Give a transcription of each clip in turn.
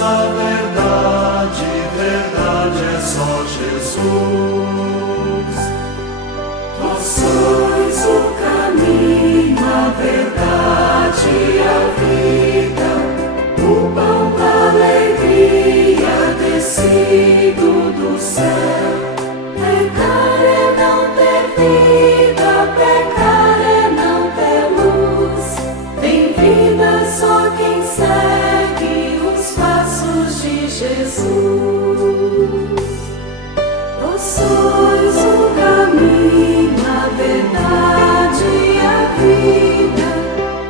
a verdade, verdade é só Jesus. Vós sois o caminho, a verdade e a vida, o pão da alegria descido do céu. Pecar é não ter vida, pecar é não ter luz. Tem vida só quem segue os passos de Jesus. Vós sois o caminho, a verdade e a vida,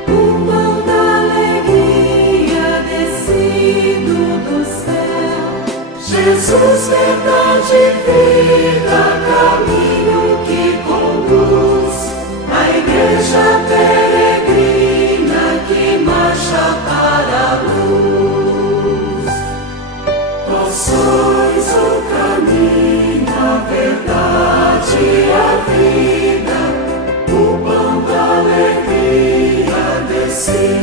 o pão da alegria descido do céu. Jesus, verdade e vida, caminho que conduz, a igreja peregrina que marcha para a luz. Vós sois o caminho, a verdade e a vida, o pão da alegria descido